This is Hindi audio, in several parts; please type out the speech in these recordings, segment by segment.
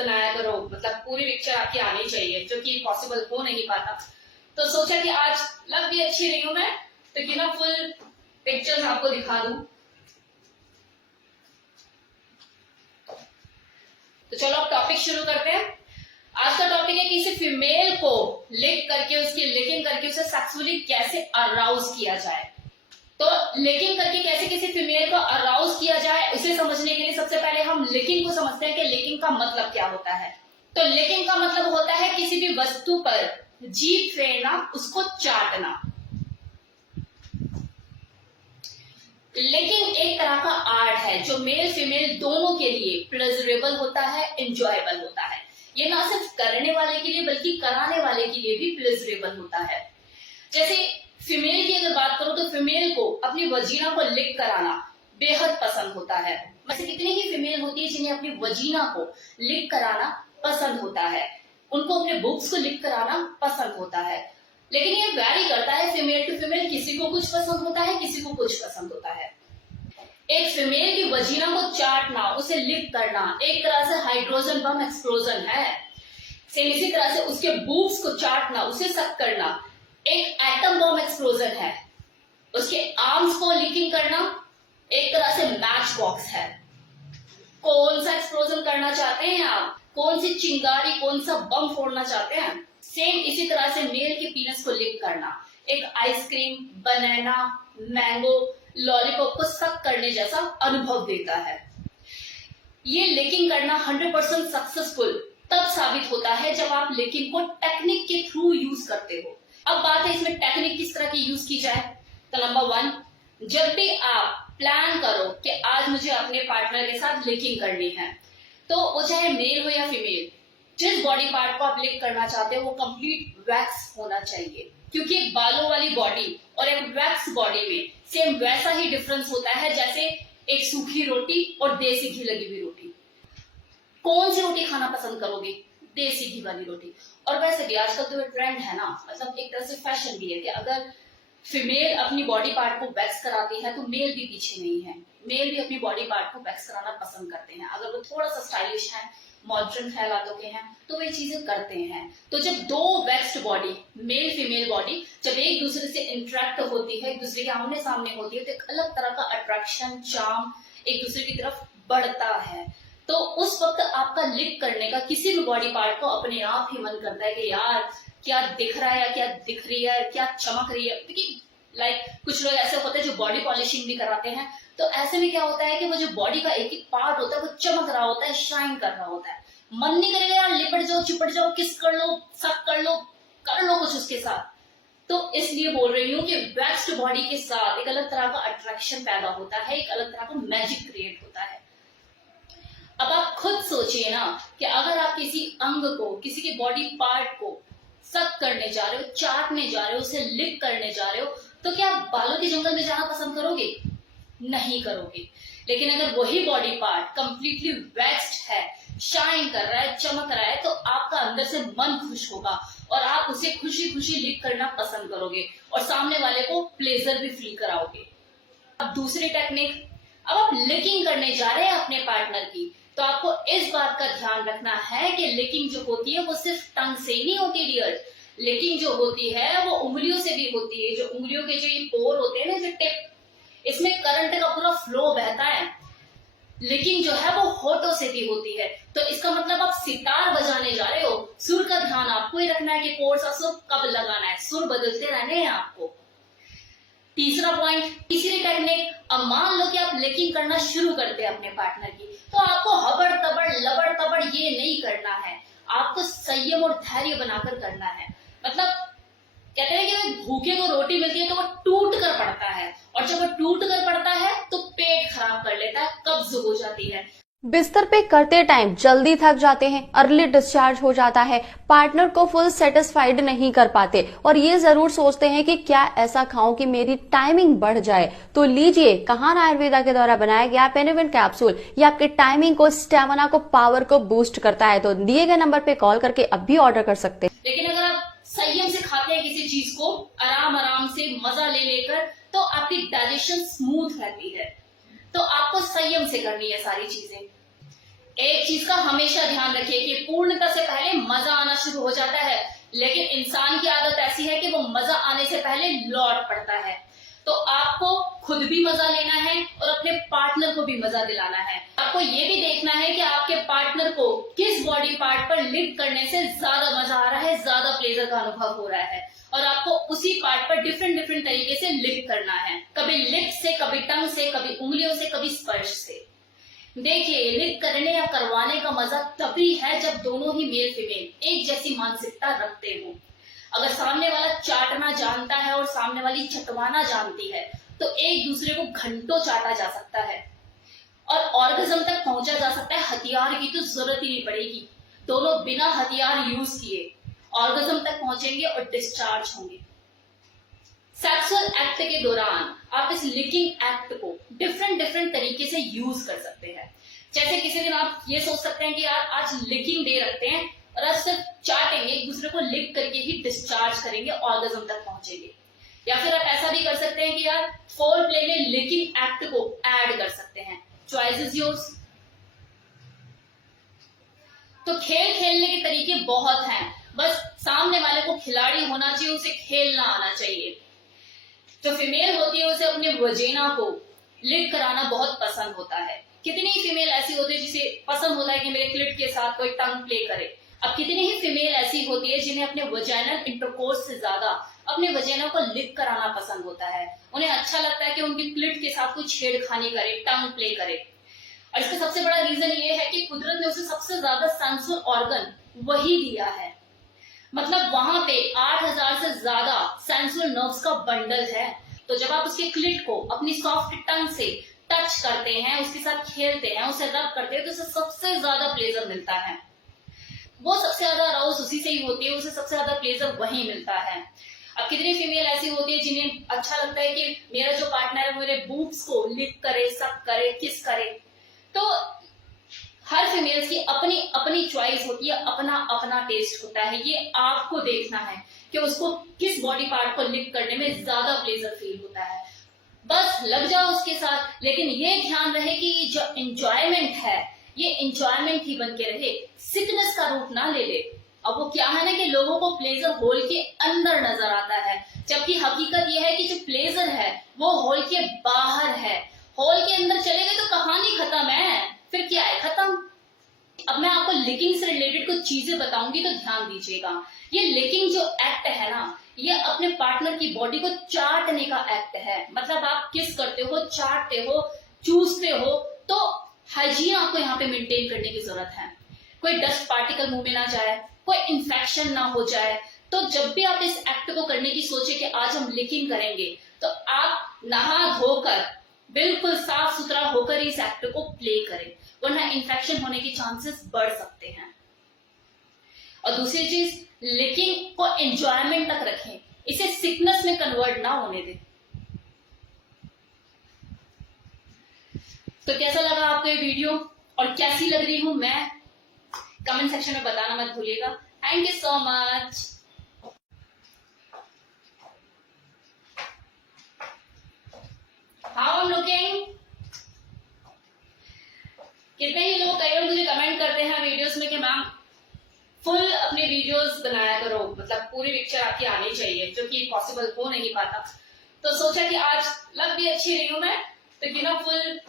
बनाया करो, मतलब पूरी पिक्चर आपकी आनी चाहिए, जो कि पॉसिबल हो नहीं पाता। तो सोचा कि आज लग भी अच्छी रही हूं मैं, तो क्यों ना फुल पिक्चर्स आपको दिखा दूं। तो चलो अब टॉपिक शुरू करते हैं। आज का टॉपिक है किसी फीमेल को लिक करके, उसकी लिकिंग करके उसे सेक्सुअली कैसे अराउज किया जाए। तो लिकिंग करके कैसे किसी फीमेल को अराउज किया जाए, उसे समझने के लिए सबसे पहले हम लिकिंग को समझते हैं कि लिकिंग का मतलब क्या होता है। तो लिकिंग का मतलब होता है किसी भी वस्तु पर जीभ फेरना, उसको चाटना। लिकिंग एक तरह का आर्ट है जो मेल फीमेल दोनों के लिए प्लेजरेबल होता है, एंजॉयबल होता है। ये ना सिर्फ करने वाले के लिए बल्कि कराने वाले के लिए भी प्लेजरेबल होता है। जैसे फीमेल की अगर बात करो तो फीमेल को अपनी वजीना को लिक कराना बेहद पसंद होता है। वैसे कितनी ही फीमेल होती है जिन्हें अपनी वजीना को लिक कराना पसंद होता है, उनको अपने बुक्स को लिक कराना पसंद होता है। लेकिन ये वैरी करता है फीमेल टू फीमेल, किसी को कुछ पसंद होता है, किसी को कुछ पसंद होता है। एक फीमेल की वजीना को चाटना, उसे लिक करना एक तरह से हाइड्रोजन बम एक्सप्लोजन है। सेम इसी तरह से उसके बूब्स को चाटना, उसे सक करना एक एटम बम एक्सप्लोजन है। उसके आर्म्स को लिकिंग करना एक तरह से मैच बॉक्स है। कौन सा एक्सप्लोजन करना चाहते हैं आप, कौन सी चिंगारी, कौन सा बम फोड़ना चाहते हैं। सेम इसी तरह से मेल के पीनस को लिक करना एक आइसक्रीम, बनाना, मैंगो, लॉलीपॉप को सक करने जैसा अनुभव देता है। ये लिकिंग करना 100% सक्सेसफुल तब साबित होता है जब आप लिकिंग को टेक्निक के थ्रू यूज करते हो। अब बात है इसमें टेक्निक किस तरह की यूज की जाए। तो नंबर 1, जब भी आप प्लान करो कि आज मुझे अपने पार्टनर के साथ लिकिंग करनी है, तो वो चाहे मेल हो या फीमेल, जिस बॉडी पार्ट को आप लिक करना चाहते हो वो कंप्लीट वैक्स होना चाहिए। क्योंकि एक बालों वाली बॉडी और एक वैक्स बॉडी में सेम वैसा ही डिफरेंस होता है जैसे एक सूखी रोटी और देसी घी लगी हुई रोटी। कौन सी रोटी खाना पसंद करोगे? देसी घी वाली रोटी। और वैसे भी आजकल तो ट्रेंड है ना, मतलब एक तरह से फैशन भी है कि अगर फीमेल अपनी बॉडी पार्ट को वैक्स कराती है तो मेल भी पीछे नहीं है। मेल भी अपनी बॉडी पार्ट को वैक्स कराना पसंद करते हैं। अगर वो थोड़ा सा स्टाइलिश है, मॉडर्न ख्यालातों के हैं, तो वे चीजें करते हैं। तो जब दो vaxxed body, male female body, जब एक दूसरे से इंटरेक्ट होती है, एक दूसरे के आमने सामने होती है, तो एक अलग तरह का अट्रैक्शन, चार्म एक दूसरे की तरफ बढ़ता है। तो उस वक्त आपका लिक करने का किसी भी बॉडी पार्ट को अपने आप ही मन करता है कि यार क्या दिख रहा है या क्या दिख रही है, क्या चमक रही है। क्योंकि कुछ लोग ऐसे होते हैं जो बॉडी पॉलिशिंग भी कराते हैं, तो ऐसे में क्या होता है कि वो जो बॉडी का एक एक पार्ट होता है वो चमक रहा होता है, शाइन कर रहा होता है। मन नहीं करेगा यार लिपट जाओ, चिपट जाओ, किस कर लो, सक कर लो कुछ उसके साथ। तो इसलिए बोल रही हूँ कि वैक्स्ड बॉडी के साथ एक अलग तरह का अट्रैक्शन पैदा होता है, एक अलग तरह का मैजिक क्रिएट होता है। अब आप खुद सोचिए ना कि अगर आप किसी अंग को, किसी के बॉडी पार्ट को सक करने जा रहे हो, चाटने जा रहे हो, उसे लिक करने जा रहे हो, तो क्या आप बालों के जंगल में जाना पसंद करोगे? नहीं करोगे। लेकिन अगर वही बॉडी पार्ट कंप्लीटली वैक्स्ड है, शाइन कर रहा है, चमक रहा है, तो आपका अंदर से मन खुश होगा और आप उसे खुशी खुशी लिक करना पसंद करोगे और सामने वाले को प्लेजर भी फील कराओगे। अब दूसरी टेक्निक, अब आप लिकिंग करने जा रहे हैं अपने पार्टनर की, तो आपको इस बात का ध्यान रखना है कि लिकिंग जो होती है वो सिर्फ टंग से ही नहीं होती डियर। लिकिंग जो होती है वो उंगलियों से भी होती है। जो उंगलियों के जो ये पोर होते हैं ना, जो टिप, इसमें करंट का पूरा फ्लो बहता है। लिकिंग जो है वो होठों से भी होती है। तो इसका मतलब आप सितार बजाने जा रहे हो, सुर का ध्यान आपको ही रखना है कि कौन सा सुर कब लगाना है, सुर बदलते रहने हैं आपको। तीसरा पॉइंट, तीसरी टेक्निक, अब मान लो कि आप लिकिंग करना शुरू करते हैं अपने पार्टनर की, तो आपको हबड़ तबड़ लबड़ तबड़ ये नहीं करना है, आपको संयम और धैर्य बनाकर करना है। मतलब कहते हैं कि भूखे को रोटी मिलती है तो वो टूट कर पड़ता है, और जब वो टूट कर पड़ता है तो पेट खराब कर लेता है, कब्ज हो जाती है। बिस्तर पे करते टाइम जल्दी थक जाते हैं, अर्ली डिस्चार्ज हो जाता है, पार्टनर को फुल सेटिस्फाइड नहीं कर पाते और ये जरूर सोचते हैं कि क्या ऐसा खाऊं कि मेरी टाइमिंग बढ़ जाए। तो लीजिए कहान आयुर्वेदा के द्वारा बनाया गया पेनिविन कैप्सूल, ये आपके टाइमिंग को, स्टेमिना को, पावर को बूस्ट करता है। तो दिए गए नंबर पे कॉल करके अब भी ऑर्डर कर सकते हैं। लेकिन अगर आप संयम से खाते हैं किसी चीज को, आराम आराम से मजा ले लेकर, तो आपकी डाइजेशन स्मूथ रहती है। तो आपको संयम से करनी है सारी चीजें। एक चीज का हमेशा ध्यान रखिए कि पूर्णता से पहले मजा आना शुरू हो जाता है, लेकिन इंसान की आदत ऐसी है कि वो मजा आने से पहले लौट पड़ता है। तो आपको खुद भी मजा लेना है और अपने पार्टनर को भी मजा दिलाना है। आपको ये भी देखना है कि आपके पार्टनर को किस बॉडी पार्ट पर लिफ्ट करने से ज्यादा मजा आ रहा है, ज्यादा प्लेजर का अनुभव हो रहा है, और आपको उसी पार्ट पर डिफरेंट डिफरेंट तरीके से लिफ्ट करना है। कभी लिप्स से, कभी टंग से, कभी उंगलियों से, कभी स्पर्श से। देखिए, लिफ्ट करने या करवाने का मजा तभी है जब दोनों ही मेल फीमेल एक जैसी मानसिकता रखते हो। अगर सामने वाला चाटना जानता है और सामने वाली चटवाना जानती है तो एक दूसरे को घंटों चाटा जा सकता है और ऑर्गेज्म तक पहुंचा जा सकता है। हथियार की तो जरूरत ही नहीं पड़ेगी, दोनों बिना हथियार यूज किए ऑर्गेज्म तक पहुंचेंगे और डिस्चार्ज होंगे। सेक्सुअल एक्ट के दौरान आप इस लिकिंग एक्ट को डिफरेंट डिफरेंट तरीके से यूज कर सकते हैं। जैसे किसी दिन आप ये सोच सकते हैं कि यार आज लिकिंग डे रखते हैं और आज सिर्फ चाटेंगे, एक दूसरे को लिक करके ही डिस्चार्ज करेंगे, ऑर्गेज्म तक पहुंचेंगे। या फिर आप ऐसा भी कर सकते हैं कि यार फोर प्ले में लिकिंग एक्ट को ऐड कर सकते हैं। Choice is yours. तो खेल खेलने के तरीके बहुत हैं, बस सामने वाले को खिलाड़ी होना चाहिए, उसे खेलना आना चाहिए। जो फीमेल होती है उसे अपने वजेना को लिक कराना बहुत पसंद होता है। कितनी ही फीमेल ऐसी होती है जिसे पसंद होता है कि मेरे क्लिट के साथ कोई टंग प्ले करे। अब कितनी ही फीमेल ऐसी होती है जिन्हें अपने वजाइनल इंटरकोर्स से ज्यादा अपने वजाइना को लिक कराना पसंद होता है। उन्हें अच्छा लगता है कि उनके क्लिट के साथ कोई छेड़खानी करे, टंग प्ले करे। और इसका सबसे बड़ा रीजन ये है कि कुदरत ने उसे सबसे ज्यादा सेंसुअल ऑर्गन वही दिया है। मतलब वहां पे 8000 से ज्यादा सेंसुअल नर्व्स का बंडल है। तो जब आप उसके क्लिट को अपनी सॉफ्ट टंग से टच करते हैं, उसके साथ खेलते हैं, उसे रब करते हैं, तो उसे सबसे ज्यादा प्लेजर मिलता है। वो सबसे ज्यादा अराउज उसी से ही होती है, उसे सबसे ज्यादा प्लेजर वही मिलता है। अब कितनी फीमेल ऐसी होती है जिन्हें अच्छा लगता है कि मेरा जो पार्टनर है मेरे बूब्स को लिक करे, सक करे, किस करे। तो हर फीमेल्स की अपनी अपनी चॉइस होती है, अपना अपना टेस्ट होता है। ये आपको देखना है कि उसको किस बॉडी पार्ट को लिक करने में ज्यादा प्लेजर फील होता है। बस लग जाओ उसके साथ, लेकिन ये ध्यान रहे कि ये जो एंजॉयमेंट है ये एंजॉयमेंट ही बन के रहे, सिकनेस का रूप ना ले ले। अब वो क्या है ना कि लोगों को प्लेजर होल के अंदर नजर आता है, जबकि हकीकत ये है कि जो प्लेजर है वो होल के बाहर है। होल के अंदर चले गए तो कहानी खत्म है, फिर क्या है, खत्म। अब मैं आपको लिकिंग से रिलेटेड कुछ चीजें बताऊंगी तो ध्यान दीजिएगा। ये लिकिंग जो एक्ट है ना, ये अपने पार्टनर की बॉडी को चाटने का एक्ट है। मतलब आप किस करते हो, चाटते हो, चूसते हो, तो हाइजीन आपको यहाँ पे मेंटेन करने की जरूरत है। कोई डस्ट पार्टिकल मुंह में ना जाए, कोई इंफेक्शन ना हो जाए। तो जब भी आप इस एक्ट को करने की सोचे कि आज हम लिकिंग करेंगे, तो आप नहा धोकर बिल्कुल साफ सुथरा होकर इस एक्ट को प्ले करें, वरना इंफेक्शन होने के चांसेस बढ़ सकते हैं। और दूसरी चीज, लिकिंग को एंजॉयमेंट तक रखें, इसे सिकनेस में कन्वर्ट ना होने दें। तो कैसा लगा आपको ये वीडियो और कैसी लग रही हूं मैं, कमेंट सेक्शन में बताना मत भूलिएगा। Thank you so much. How I am looking? कितने ही लोग कई बार मुझे कमेंट करते हैं वीडियोस में कि मैम फुल अपने वीडियोस बनाया करो, मतलब पूरी पिक्चर आपकी आनी चाहिए, जो कि पॉसिबल हो नहीं पाता। तो सोचा कि आज लग भी अच्छी रही हूं मैं, तो क्यों ना फुल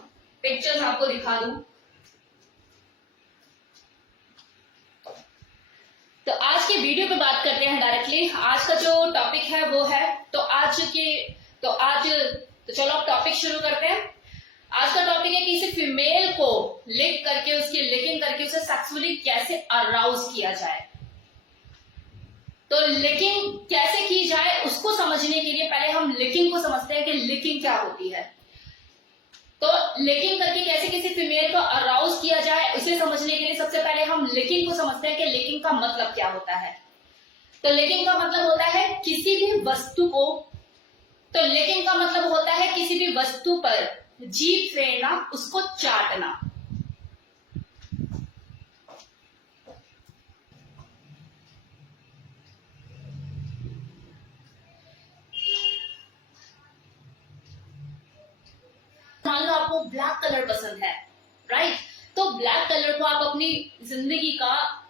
पिक्चर्स आपको दिखा दूं। तो आज के वीडियो पे बात करते हैं डायरेक्टली। आज का जो टॉपिक है वो है, तो चलो अब टॉपिक शुरू करते हैं। आज का टॉपिक है कि किसी फीमेल को लिक करके, उसकी लिकिंग करके उसे सेक्सुअली कैसे अराउज किया जाए। तो लिकिंग कैसे की जाए उसको समझने के लिए पहले हम लिकिंग को समझते हैं कि लिकिंग क्या होती है। तो लिकिंग करके कैसे किसी फीमेल को अराउज किया जाए उसे समझने के लिए सबसे पहले हम लिकिंग को समझते हैं कि लिकिंग का मतलब क्या होता है। तो लिकिंग का मतलब होता है किसी भी वस्तु को, तो लिकिंग का मतलब होता है किसी भी वस्तु पर जीभ फेरना, उसको चाटना। मान लो आपको ब्लैक कलर पसंद है, राइट? तो ब्लैक कलर को आप अपनी जिंदगी का